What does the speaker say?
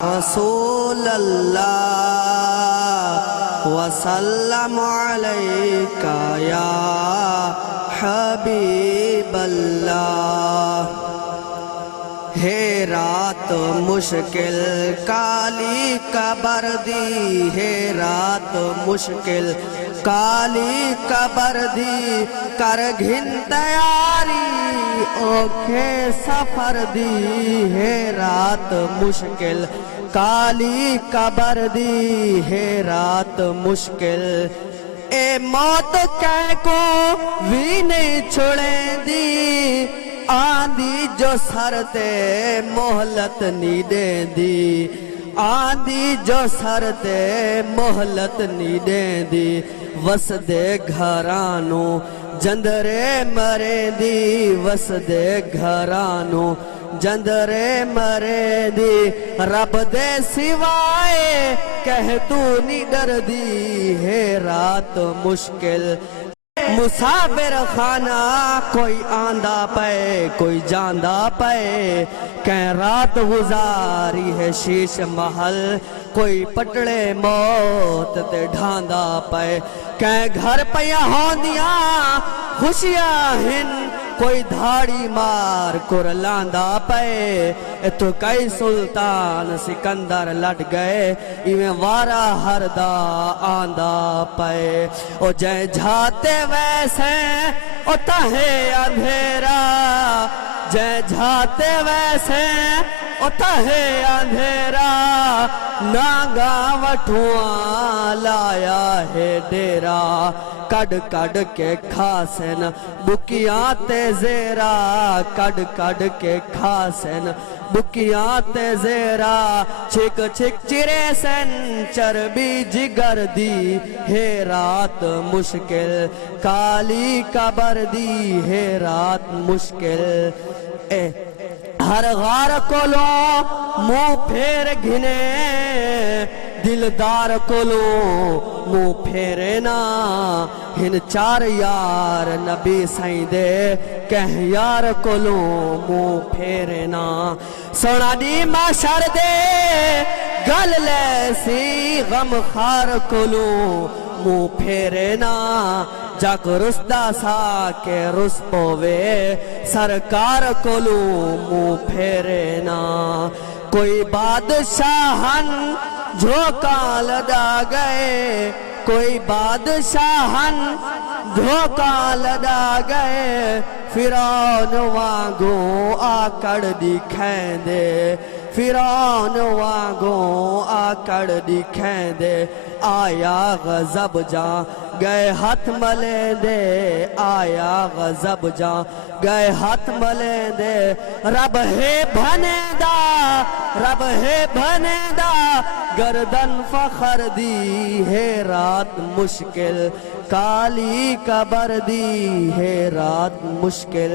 रसूल अल्लाह वसल्लम अलैका या हबीब अल्लाह। हे रात मुश्किल काली कबर दी, हे रात मुश्किल काली कबर दी, कर घिन तैयारी ओखे सफर दी। हे रात मुश्किल काली कबर दी, हे रात मुश्किल ए मौत कै को भी नहीं छोड़ेंदी, आंधी जो सर ते मोहलत नी देंदी, आंधी जो सर ते मोहलत नी देंदी। वसदे घरानू जंदरे मरेंदी, वसदे घरानू जंदरे मरेंदी। रब दे सिवाए कह तू नी डरदी, हे रात मुश्किल मुसाफिर खाना कोई आंदा पे कोई जांदा पे। कै रात गुजारी है शीश महल, कोई पटड़े मौत ते ढांदा पे। कै घर पया होंदिया खुशियां हिन, कोई धाड़ी मार कुरलांदा पे। इतो कई सुल्तान सिकंदर लट गए, इवें वारा हरदा आंदा पे। ओ जै झाते वैसे ओ तहे अंधेरा, जै झाते वैसे ओ तहे अंधेरा। नागा वठुआ लाया है डेरा, कड कड के खासन बुकियां ते जेरा, कड कड के खासन बुकियां ते जेरा। छिक छिक चिरे सन चरबी जिगर दी, हे रात मुश्किल काली कबर दी, हे रात मुश्किल ए हर गार कोलो मुंह फेर घिने, दिलदार कोलो मुंह फेरे ना। हिन चार यार नबी साईं दे कह यार कोलो मुंह फेरे ना। सोना दी माशर दे गल लैसी गम खार कोलो मुंह फेरे ना। जग रुसदा सा के रुस पोवे सरकार कोलो मुंह फेरे ना। कोई बादशाहन झोंका लदा गए, कोई बादशाहन झोंका लदा गए। फिरौन वांगू आकड़ दिखेंदे, फिरौन वांगू आकड़ दिखेंदे। आया गजब जा गए हाथ मले दे, आया गजब जा गए हाथ मले दे। रब है भनेदा, रब है भनेदा गर्दन फखर दी, हे रात मुश्किल काली कबर दी, हे रात मुश्किल।